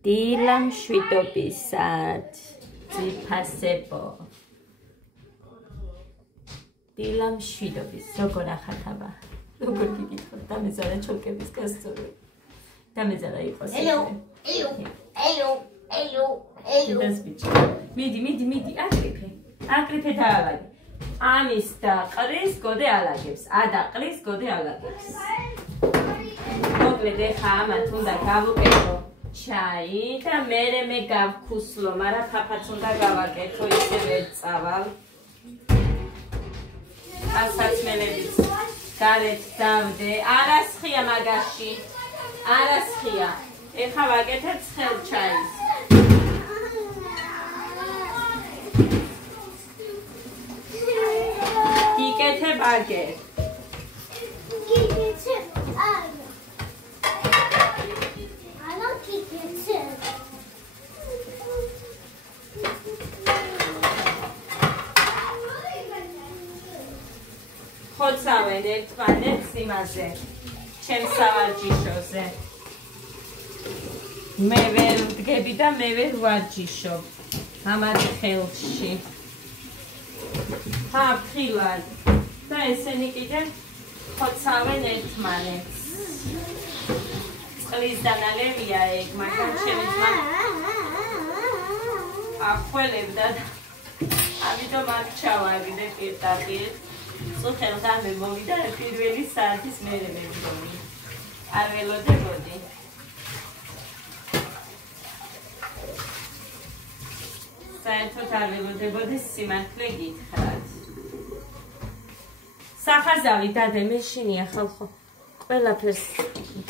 დილა მშვიდობისად ძვირფასებო დილა მშვიდობის როგორ ახართ აბა როგორ გიგითხოთ დამეზარა ჩოლკების გასწორი დამეზარა იყოს ელო მიდი აკრიფე დაალაგე ამის და ყრის გოდე ალაგებს და ყრის გოდე ალაგებს მოკლედ ეხა ამათ უნდა გავუკეთო ჩაი და მე გავქუსლო მაგრამ ფაფაც უნდა გავაკეთო ისევე წავალ ასაცმელებიც გარეთ დავდე არასხია მაგაში არასხია ეხა ვაკეთებ ცხელ ჩაის გიკეთებ აგერ ხოცავენ ერთმანეთს იმაზე ჩემს სავარჯიშოზე მე ვერ ვდგები და მე ვერ ვარჯიშობ ამათ ხელში ფრთხილად და ესენი კიდე ხოცავენ ერთმანეთს წყლის დანალევია ეგ მაგრამ ჩემი ძმა ახველებდა ამიტომ არ ჩავაგდე პირდაპირ ხელთან მოვიდა პირველი საათის მერე მეგონი არ ველოდებოდი საერთოდ არ ველოდებოდი სიმართლე გითხრათ სახაზავი დადე მეშინია ხალხო ყველაფერს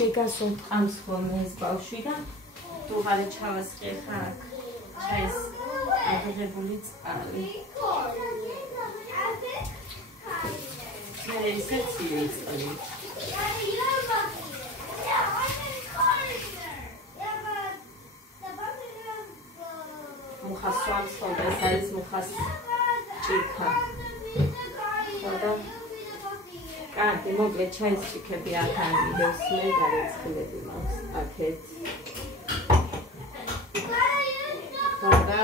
დეგას უმყავს ხოლმე ეს ბავშვი და დუღარი ჩავასხე ხა აქ ჩაის აღებული წყალი ისეც იწყვი მუხას სვამს ხოლმე ეს არის მუხას ჭიქა და კარგი მოკლედ ჩაის ჭიქები აქ ამიდევს მე გარეცხილები მაქვს აქეთ და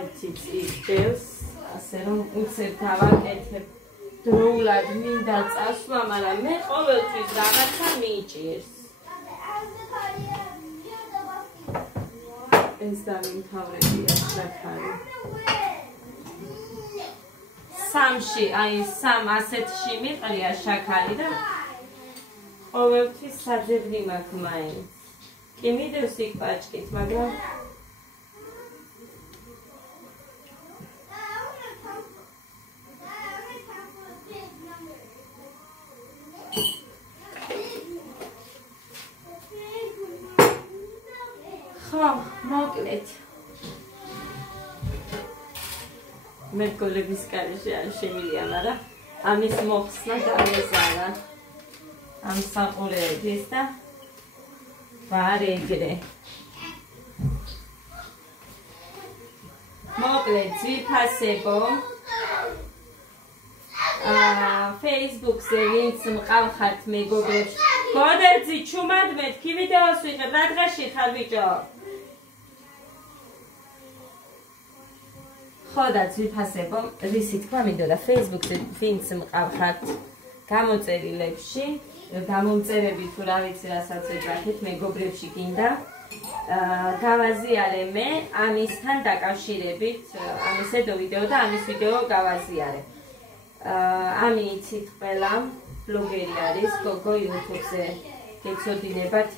ერთი წიწევს ასე რომ უცებ დავაკეთებ დროულად მინდა წასვლა, მაგრამ მე ყოველთვის რაღაცა მიჭირს. ეს დამიმთავრებია შაქარი. სამში, აი სამ ასეთში მიყრია შაქარი და ყოველთვის საძებნი მაქვს მაინც. კი მიდევს იქ პაჭკით, მაგრამ მოკლედ მე გოლების კარში არ შემილია, მაგრამ ამის მოხსნა დავეზარა ამ საყურეების და ვარეგრე მოკლედ ძვირფასებო Facebook-ზე ვინც მყავხართ მეგობრებს გოდერძი ჩუმად მეთქი ვიდეოს ვიღებ რა დღეში ხარ ბიჭო ხოდა ძვირფასებო რისი თქვა მინდოდა Facebook-ზე ვინც მყავხართ გამოწერილებში გამომწერები თუ რა ვიცი რასაც ეძახით მეგობრებში გინდა გავაზიარე მე ამისთან დაკავშირებით ამისედო ვიდეო და ამის ვიდეო გავაზიარე ამი იცით ყველა ბლოგერი არის გოგო YouTube-ზე გეცოდინებათ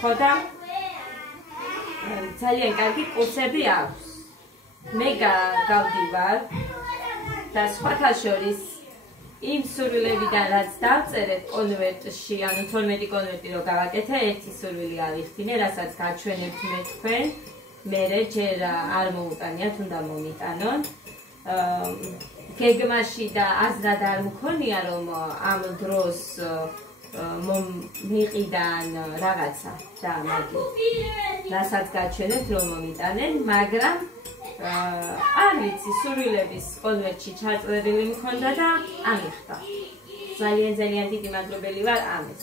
ხოდა ძალიან კარგი კურსები აქვს მე გავდივარ და სხვათა შორის იმ სურვილებიდან რაც დავწერეთ კონვერტში ანუ 12 კონვერტი რო გავაკეთე ერთი სურვილი ავიხდინე რასაც გაჩვენებთ მე თქვენ მერე ჯერ არ მოუტანიათ უნდა მომიტანონ გეგმაში და აზრად არ მქონია რომ ამ დროს მიყიდან რაღაცა და მაგი რასაც გაჩვენებთ რომ მომიტანენ მაგრამ არ ვიცი სურვილების კონვერტში ჩაწერილი მქონდა და ამიხდა ძალიან დიდი მადლობელი ვარ ამის.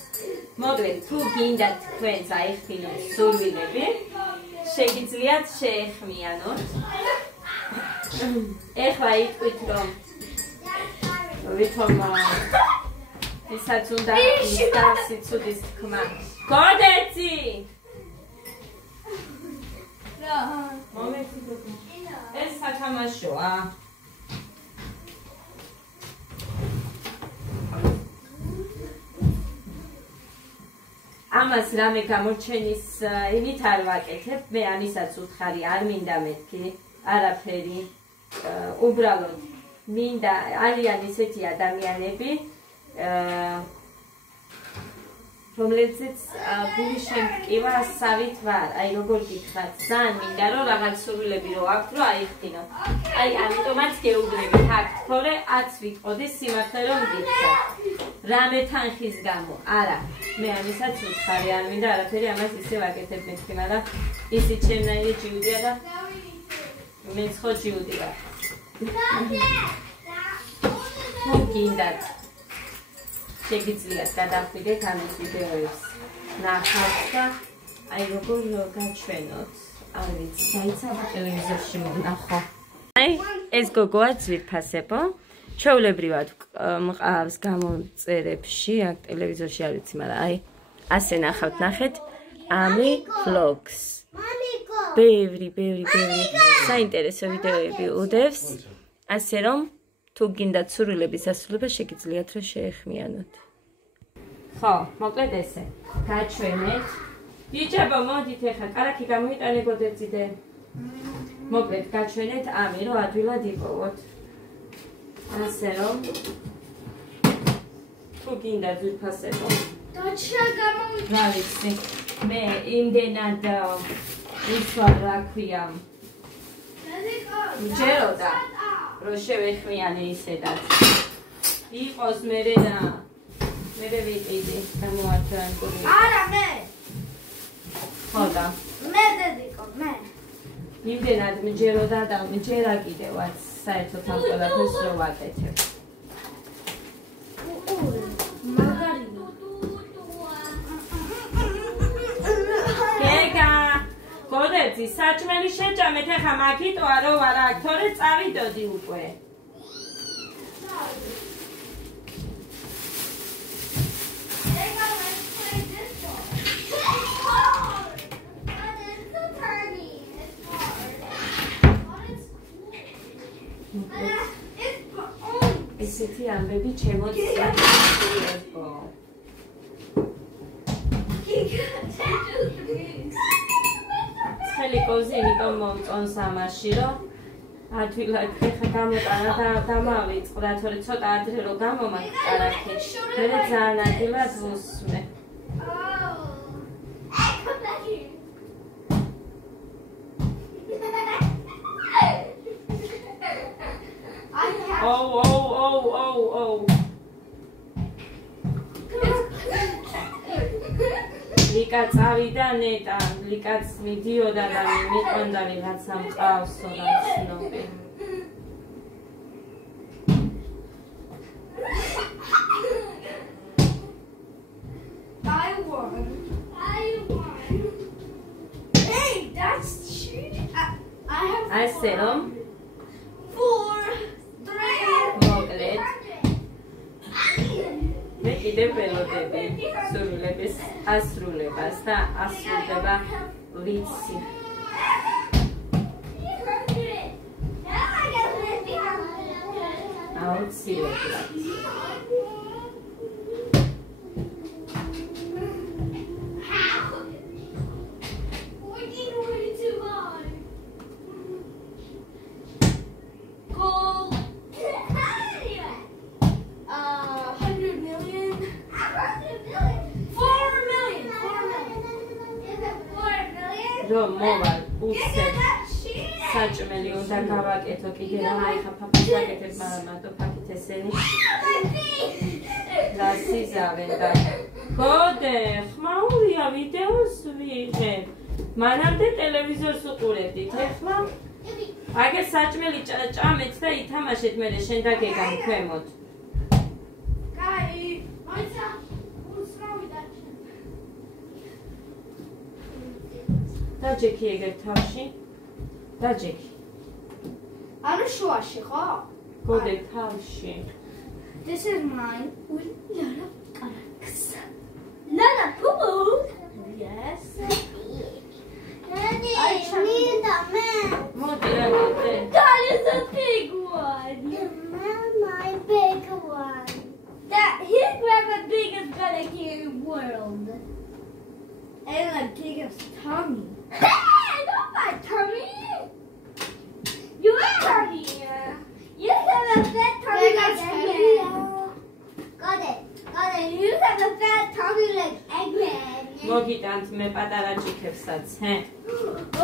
მოკლედ, თუ გინდათ თქვენს აიხსნოთ სურვილები, შეგიძლიათ შეეხმიანოთ. ეხლა იტყვით, რომ ვითომ ისაც უნდა მისდა სიცოცხლის თქმა. გოდეცი! მომენტი გოგო. ეს სათამაშოა. ამას რამე გამორჩენის იმით არ ვაკეთებ, მე ამისაც უთხარი არ მინდა მეთქი, არაფერი. უბრალოდ მინდა არიან ისეთი ადამიანები, რომლებზეც გული შემტკივა ასავით ვარ, აი როგორ გითხრათ, ძალიან მინდა რომ რაღაც სურვილები რო აქვთ, რომ აიხდინოთ. აი ამიტომაც გეუბნებით აქ თორე 10 ვიტყოდი სიმართლე რომ გითხრათ. რამე თანხის გამო, არა, მე ამისაც უთხარი არ მინდა არაფერი ამას ისე ვაკეთებ მეთქი, მაგრამ ისიც შემნაირი ჯიუდია და მეც ხო ჯიუდი ვარ. თუ გინდათ შეგიძლიათ გადავხვიდეთ ამის ვიდეოებს ნახავთ და აი როგორ გაჩვენოთ, არ ვიცი, დაიცა ტელევიზორში მონახო. აი ეს გოგოა ძვირფასებო, ჩვეულებრივად მყავს გამოწერებში, აქ ტელევიზორში არ ვიცი, მაგრამ აი ასე ნახავთ, ნახეთ ამი vlogs. ბევრი საინტერესო ვიდეოები უდევს, ასე რომ თუ გინდათ სურვილების ასრულება შეგიძლიათ რომ შეეხმიანოთ. ხო, მოკლედ ესე. გაჩვენეთ. ბიჭებო, მოდით ეხლა კარაქი გამოიტანე გოდეციდე. მოკლედ გაჩვენეთ ამი რომ ადვილად იპოვოთ. ასე რომ თუ გინდათ ძვირფასებო. დაჩა გამოვიდა. რა ვიცი. მე იმდენად უსვარ რა ქვია. ჯეროდა რომ შევეხმიანე ისედაც. იყოს მერე და მერე ვიყიდი გამოართრანკული. არა მე. ხო და მე დედიკო, მე. იმდენად მჯეროდა და მჯერა კიდევაც საერთოდ ამ ყველაფერს რო ვაკეთებ. მაგარია. გეგა გოდეცი საჭმელი შეჭამეთ ახლა მაგიტოა რო არა აქ თორე წავიდოდი უკვე. ესეთი ამბები ჩემოწია. ხელი კოზი იმიტომ მომწონს ამაში, რომ ადვილად ეხა გამოტანა და დამავიწყდა, თორე ცოტა ადრე რომ გამომაკ კარაქი. მე ძალიან ადვილად ვუსმე. Oh. ლიკა წავიდა ნეტა, ლიკაც მიდიოდა და მიყონდა ვიღაცა მყავსო და ცნობი. I won. Hey, that's cheating. I have ასე რომ 4, 3. მოკლედ მე კიდევ ველოდები სურვილების ასრულებას და ასრულდება ვიცი. აუცილებლად. რომ მოვალ უცებ საჭმელი უნდა გავაკეთო კიდე რა ახლა ფაფას ვაკეთებ, მაგრამ მარტო ფაფით ესენი და სიზავენ და გოდე ხმაურია ვიდეოს ვიღებ, მანამდე ტელევიზორს უყურებდით, ეხლა აგე საჭმელი ჭამეთ და ითამაშეთ, მე შენ და გეგამ ქვემოთ. Guys. დაჯექი ეგერ თავში. დაჯექი. ანუ შუაში ხო? გოდე თავში. This is mine with Lana Galax. Lana Poo. Yes. Daddy, I need the man. მოდი აგეთე. That is a big one. The man, my big one. He's the biggest Galax in the world. And the biggest tummy. Hey, not my tummy. Your tummy. You have a fat tummy like Eggman. Got it. You have a fat tummy like Eggman. მოგიტანთ მე პატარა ჭიქებსაც, ჰე?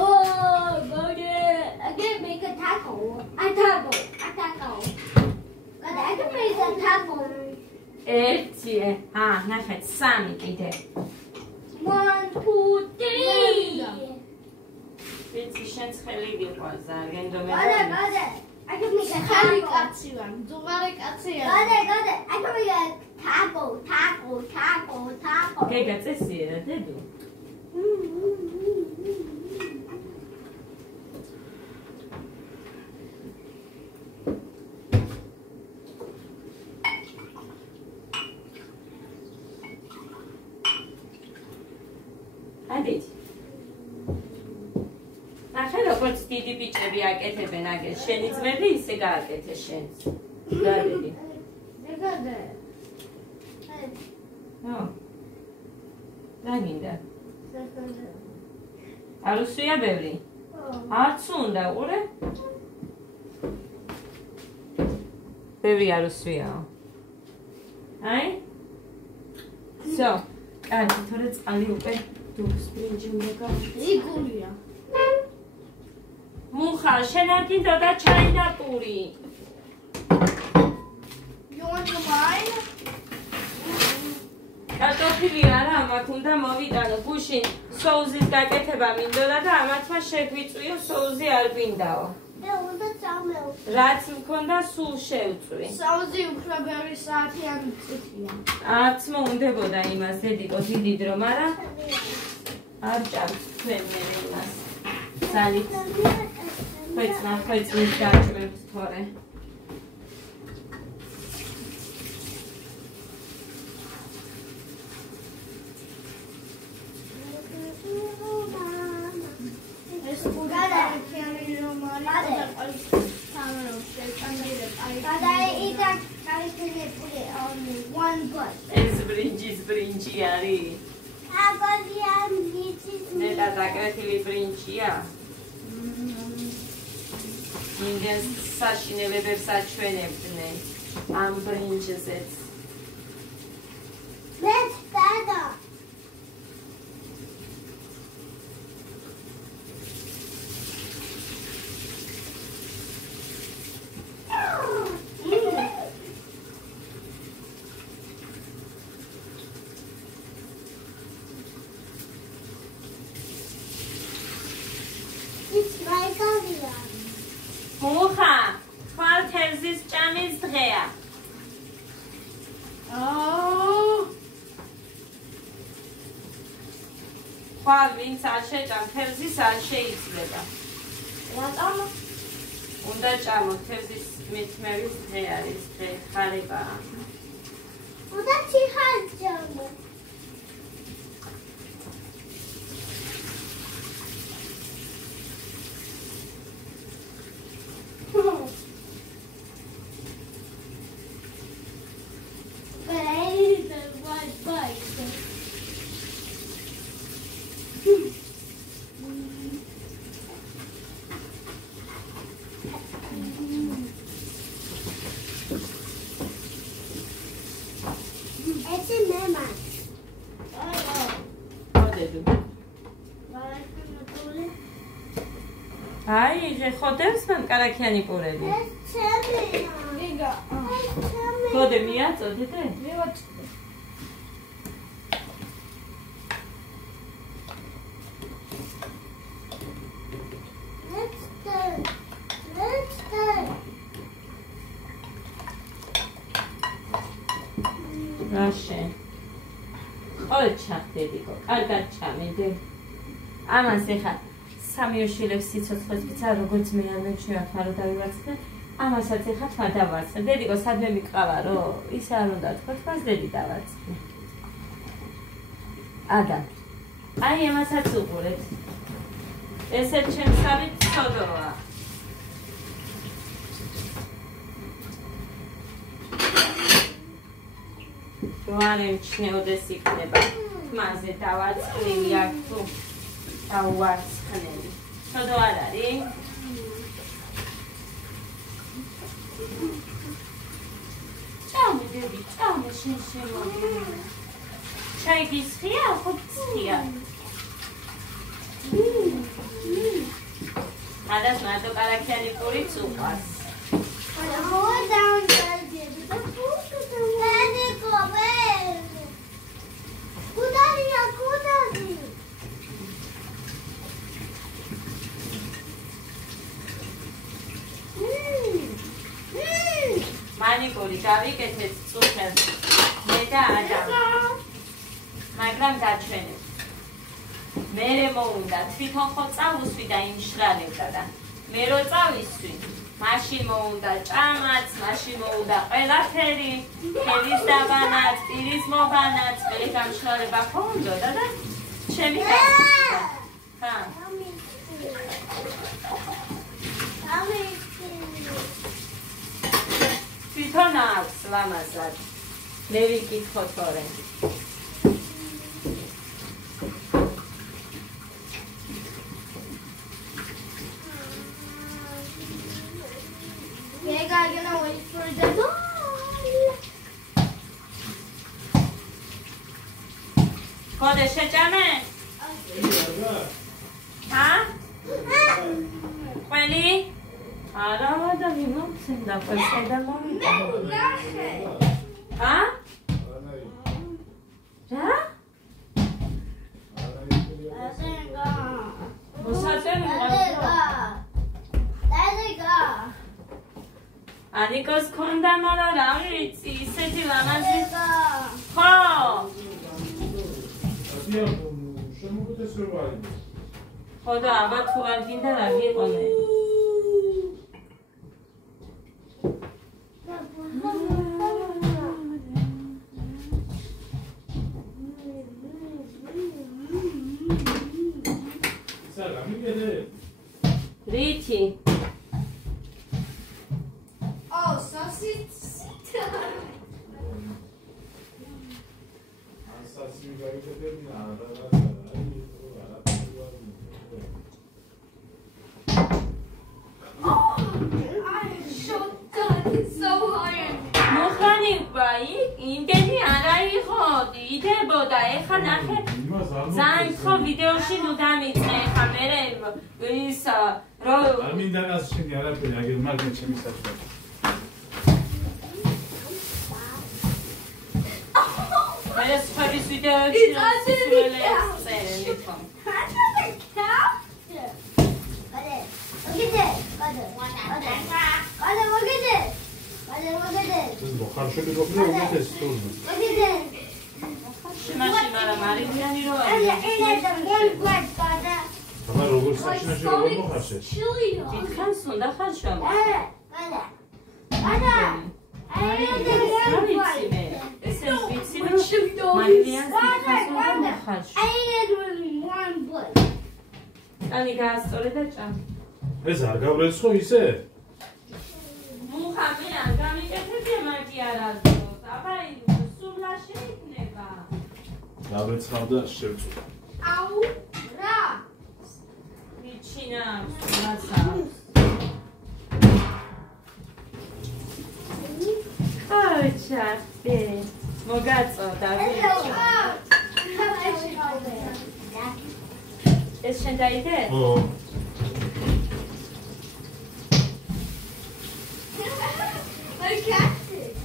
Oh, got it. I can make a taco. A taco. Got it. I can make a taco. ერთი, ნახეთ, სამი კიდე. 1, 2, 3. ვიცი, შენ ცხელი გიყვარს, გენდომე. Got it. I can make a taco. Got it. I can make a taco. გეგა წესია, დედო. ადით. ნახე როგორც დიდი ბიჭები აკეთებენ აგერ, შენი ძმები ისე გააკეთე შენს. გადიდი. რა გინდა? არ უსვია ბევრი? არც უნდა, უყურე? ბევრი არ უსვიაო. აი? So, კარგი, თორე წყალი უკვე დუს ბრინჯი უნდა გავხდი. იგულია. მუხა, შენ არ გინდოდა ჩაი და პური? You want to mine? კარტოფილი არა, ამათ უნდა მოვიტანო. გუშინ სოუსის გაკეთება მინდოდა და ამათმა შეგვიწვიო, სოუსი არ გვინდაო. რაც მქონდა სულ შევწვი. საუზი უფრო ბევრი საათი ან წუთია. არც მოუნდებოდა იმას დედიკო დიდი დრო, მაგრამ არ ჭამს თქვენ მე იმას. ძალით ხვეწმის გაჭრებს თორე. ეს უგადა ჩემი რომანი ეს ბრინჯი არის. ნეტა დაკრეთილი ბრინჯია. იმდენ საშინელებებს აჩვენებდნენ ამ ბრინჯზეც. Let's better. მუხა, ხვალ თევზის ჭამის დღეა. ხვალ ვინც არ შეჭამ თევზის არ შეიძლება. რატომ? უნდა ჭამო თევზის მithmeris დღე არის, დღე ხარებაა. უნდა чихარ ჭამო. აი, ხოდებს მან კარაქიანი პურები. იგა. ხოდე მიაწოდეთ? მივაწოდე. რა მაშინ. Ყოველ ჩახდედიკო, კარგად ჩამიდე. ამას ეხა სამი შილებს სიცოცხლეს ბიცა როგორც მე ამებში ვახმარ რომ დავივარცხე. ამასაც ეხა თვა დავარცხე. დედიკო სადმე მიყავა რომ ისე არ უნდა თქვა, თვას დედი დავარცხე. ადა. აი ამასაც უყურეთ. ესეც ჩემსავი ცოდოა. არ ემჩნეოდეს იქნება თმაზე დავარცხნილი აქ თუ დავარცხნელი. ცოდო არ არის? ჭამე დედი, ჭამე შენ შემოგვიყვე. ჩაი გისხია, ხო გისხია? ადას მარტო კარაქიანი პურიც უყვარს. მანიკური გავიკეთეთ წუხებს მე და ადა მაგრამ დაჩვენეთ მერე მოუნდა თვითონ ხო წავუსვი და იმშრალებდა და მე რო წავისვი მაშინ მოუნდა ჭამაც მაშინ მოუნდა ყველაფერი ხევის დაბანაც პირის მოგანაც მე გამშრალება ხო უნდოდა და ჩემი ხა თვითონ აქვს ლამაზად მე ვიკითხო თორე I'm gonna wait for the dawn. Kode შეჭამე? ჰა? ყველი? არა, და მიმოცენდა ყველსა და მომიდა. ჰა? რა? მოსაწევი ანიკოს ქონდა მაგრამ რა ვიცი ისეთი ლამაზი ხო ხო და აბა თუ არ გინდა რა გიყონე რითი იმდენი არა იყო იდებოდა ეხა ნახე ძალიან ხო ვიდეოში ნუ დამიწყე ეხა მერე ის რო არ მინდა გას შენი არაფერი აგერ მაგნე ჩემი საჭმელი მერე სხვების ვიდეოებში სულელებს წერენ თვითონ ხარშები გოფრე უკეთეს თურმე. მაშინ მაგრამ არიანი რო არის. აბა როგორ საშინაში როგორ მოხარშეთ? დიდხანს უნდა ხარშო. ani gaastore da ჭამ. ეს არ გავრეცხო ისე? მუხა მე არ გამიკეთებია მაგი არ არის. აბა სულა შეიქნება. გავრეცხავ და შევწუხ. აუ რა? მიჩინა სულაცა. აი ჩახტე. მოგაწოდა ვიცი. ეს შენ დაიდე? ო. I catch it.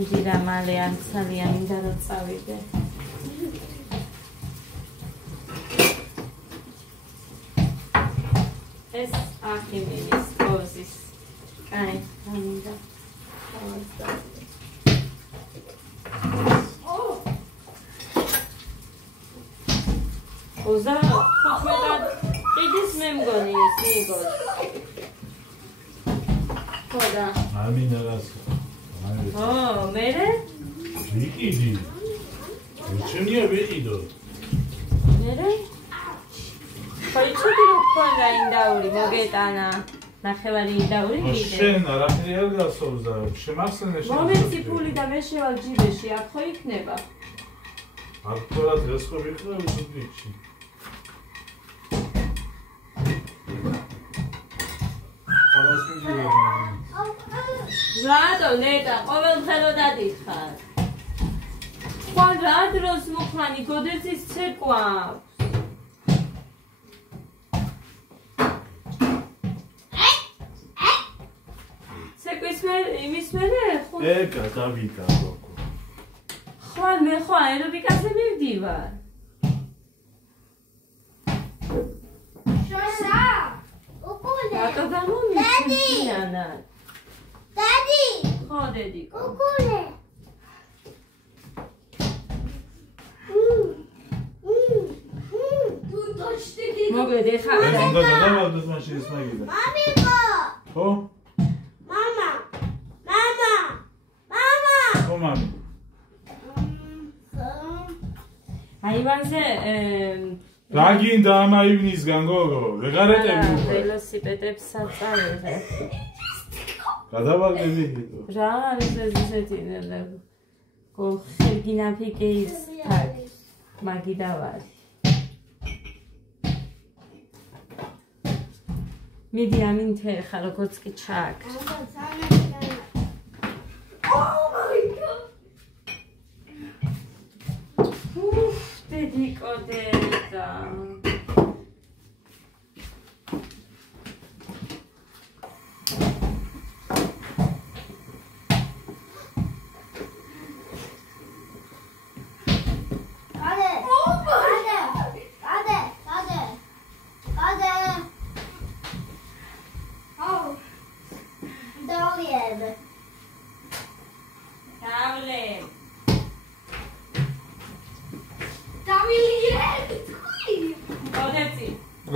მიდირა მალე ან ძალიან მინდა რომ წავიდე. ეს ახიმენის კოზის. კაი, ამინდა. ოზა, ხუთმეტად ყიდის მე მგონი ის მიგოს. ხოდა. ამინდა რას. მერე? ვიყიდი. უჩენია ვიყიდო. მერე? ხოიცოდი რომ ქონდა ინდაური მოგეტანა. ნახევარი ინდაური მიდე. შენ არაფერი არ გასწორს და შემახსენე შენ. მომენტი ფული და მე შევალ ჯიბეში, აქ ხო იქნება? აქტუალად დღეს ხო ვიყავ უზუგდიში. რატო ნეტა ყოველდღე დადიხარ? ხვალ რა დროს მოხმანი გოდერძის ცეკვა? ცეკვის იმის მერე ხო? ეკა დავიკა როგორ. ხვალ მე ხო აერობიკაზე მივდივარ. შოშა რატო გამომიწვიანა? დადი ხო დედი. კუკულე თუ თოშტი მოგვედი ხა. ეს უნდა გადავავდეთ მაშინ ეს მაგიდა. მამიკო ხო? მამა ხო მამი. აივანზე რა გინდა ამ აივნისგან გოგო? ვეღარეტები უკვე. ველოსიპედებს საწავეზე. გადავაგები. რა არის ესეთი გინაფიკეის თაკ მაგიდავარი. მიდი ამინთე ხა როგორც კი ჩაკ. დედიკო დედა.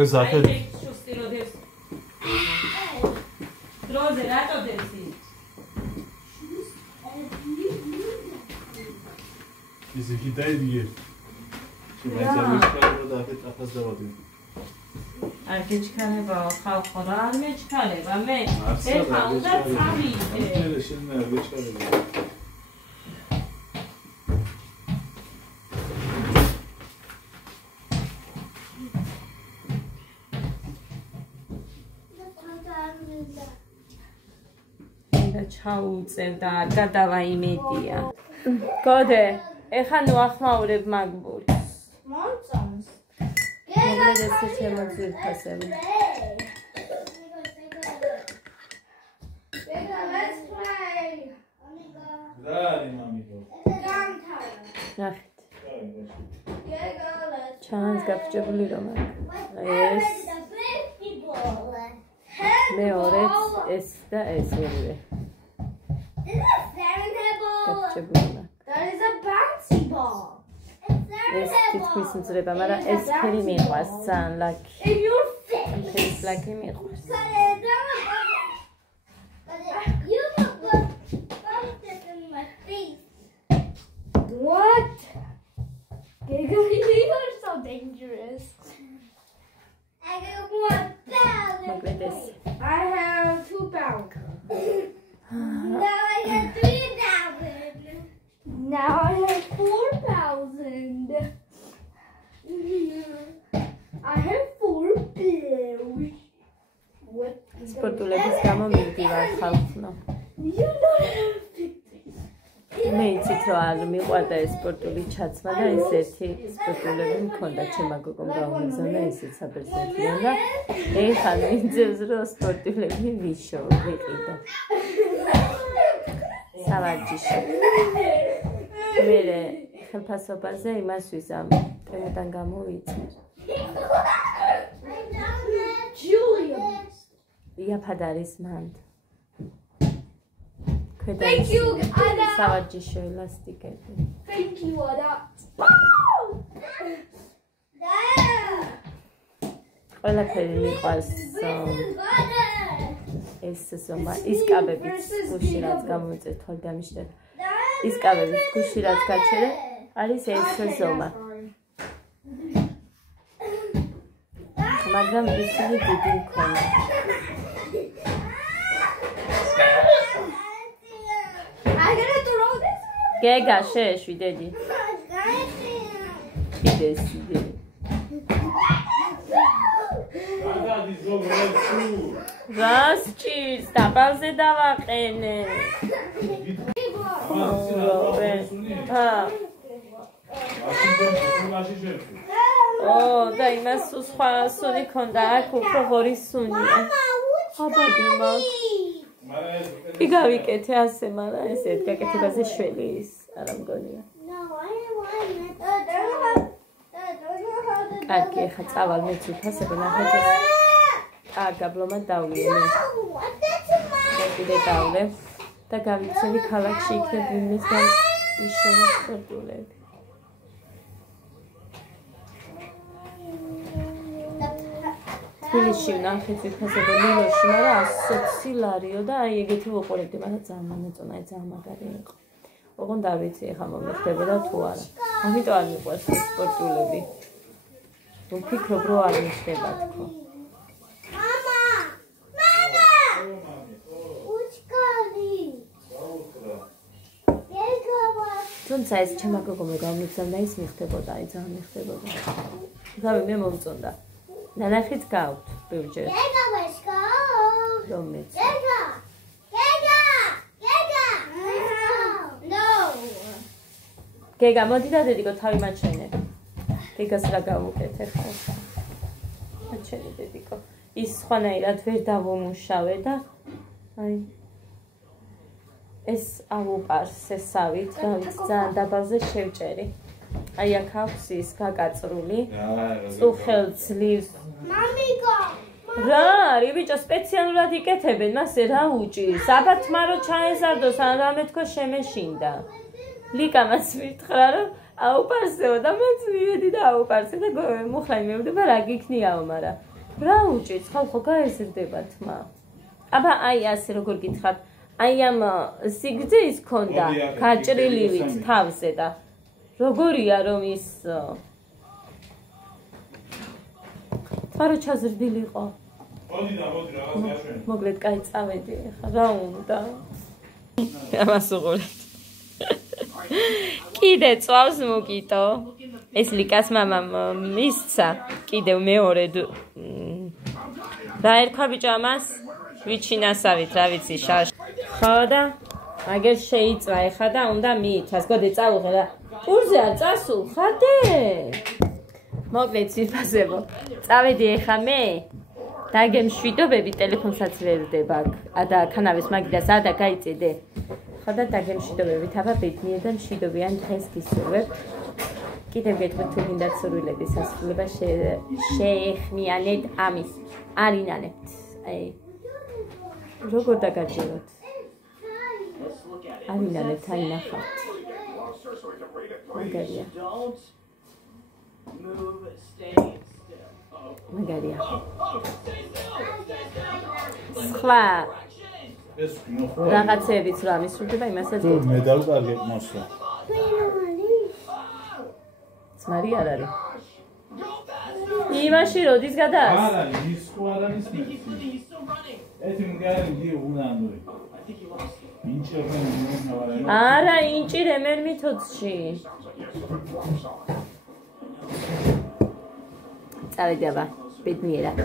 ეს ახეთ დროზე რატო დეცი? ისე კიდაიდგე. შემაიცავდა და ახეთ ახას დავადი. არ გეჩქარებაო ხალხო რა არ მეჩქარება მე ეხა უნდა წავიდე. შენ არ გეჩქარება. ჩაუწევ და არ გადავა იმედია. გოდე, ეხა ნუ ახმაურებ მაგბურს. მომწონს. მოგლედეს შემოძირფასები. Let's play. რა არის მამიკო? ნახეთ. let's ჩანს გაფრჩებული რომ ეს მეორეც ეს და ეს ორივე. გაფრჩებული. That is a bouncy ball. ეს თითქმის მძრება, მაგრამ ეს ფერი მიყვარს ძალიან ლაკი. In your face. ეს ლაკი მიყვარს. You put it in my face. What? Giggly, you are so dangerous. I got 1,000. I have 2,000. Now I have 3,000. Now I have 4,000. I have 4 bills. What? სპორტულების გამო მივდივარ ხალხნო. You don't have to. მე იცით რომ არ მიყვარდა ეს სპორტული ჩაცმა და ეს ერთი სპორტულები მქონდა ჩემმა გოგომ გაუმიზანა ისიც საბერძნეთიდან და ეხლა მიძევს რომ სპორტულები ვიშო ვიყიდო. სავარჯიში. მერე ხელფასობაზე იმას ვიზამ, ტემოდან გამოვიწერ. იაფად არის მანდ. ქვედა სავარჯიში ელასტიკები. Thank you, Ada. ყველაფერი მიყვარს ეს ზომა, ის კაბებიც გუში რაც გამოვიწერ თვალ დამიშტეთ. ის კაბებიც გუში რაც გაჩერე, არის ეს ზომა. მაგრამ ისინი დიდი მქონდა. გეგა შეეშვი დედი. იდესიდი. რას ჭირს? დაბალზე დავაყენე. და იმას სხვა სუნი ქონდა, აქ უფრო ღორი სუნია. აბადი მაქვს. კი გავიკეთე ასე, მაგრამ ეს გაკეთებაზე შველი ის არა მგონია. კარგი, ახლა წავალ მეც უფასები ნახეთ ეს. გაბლომა დავლე მე. კიდე დავლე და გავიცემი ქალაქში იქნებ ვინმეს და ისოვა სპორტულები. თბილისში ვნახეთ ვიფასებო მინოში, მაგრამ 120 ლარიო და აი ეგეთი ვუყურებდი, მაგრამ ძალიან მომეწონა, ძალიან მაგარი იყო. ოღონდ არ ვიცი ახლა მომეხდებოდა თუ არა. ამიტომ არ მიყვარს სპორტულები. ვფიქრობ რომ არ მიხდება თქო. თუმცა ეს ჩემო გოგო მე გამიგზავნა ის მიხდებოდა, აი ძალიან მიხდებოდა. გავი მე მომწონდა. ნანახიც გავთ ბევრჯერ. რომეც. გეგა, მოდი და დედიკო თავი მაჩვენე. გეგას რა გავუკეთე ხალხა. მაჩვენე დედიკო. ის სხვანაირად ვერ დავუმუშავე და აი ეს აუპარს ესავით, რავით, ძალიან დაბალზე შევჭერი. აი აქ აქვს ის გაკაწრული. წუხელ ძლივს. მამიკო. რა, რიბიჭო სპეციალურად იკეთებენ, მასე რა უჭირს? აბა თმარო ჩაეზარდოს, ან რამე თქო შემეშინდა. ლიკამას მითხრა რომ აუპარსეო და მეც მივედი და აუპარსე და მუხლაი მევდება რა გიქნიაო, მაგრამ რა უჭირს? ხალხო გაეზრდება თმა. აბა აი ასე როგორ გითხრათ, აი ამ სიგრძე ის ქონდა გაჭრილივით თავზე და როგორია რომ ის თვარო ჩაზრდილიყო. მოდი რაღაც გაშვენ. მოგლედ კაი წავედი ახლა რა უნდა? ამას უყურეთ. კიდე წვავს მოკიტო. ეს ლიკას მამამ მისცა კიდევ მეორე რა ერქვა ბიჭო ამას? ვიჩინასავით რა ვიცი შაშ. ხო და აგერ შეიწვა ეხა და უნდა მიიწვას. გოდე წავუღე რა. პურზე არ წასულ ხარდე? მოკლედ ვიფასებო. წავედი ეხა მე. დაგემშვიდობები ტელეფონსაც ვერ ვდება. და ქანავის მაგიდას და გაიწედე. ხო და დაგემშვიდობებით. აბა ბედნიერ და მშვიდობიან დღეს გისურვებ. კიდევ გეტყვით თუ გინდათ სურვილების ასრულება შეეხმიანეთ ამის. არინანებთ. აი როგორ დაგაჯეროთ? არინანებთ, აი ნახავთ. მაგარია. მაგარია. სხვა რაღაცებიც რა მისურდება იმასაც გეტყვით. მედალ კარგად მოსვა. ძმარი არ არის. იმაში როდის გადაას? არა, ის ხო არ არის. ეს მგარი უნანური. არა, ინჭირე მერ მითოდში. წავედი აბა, ბედნიერად.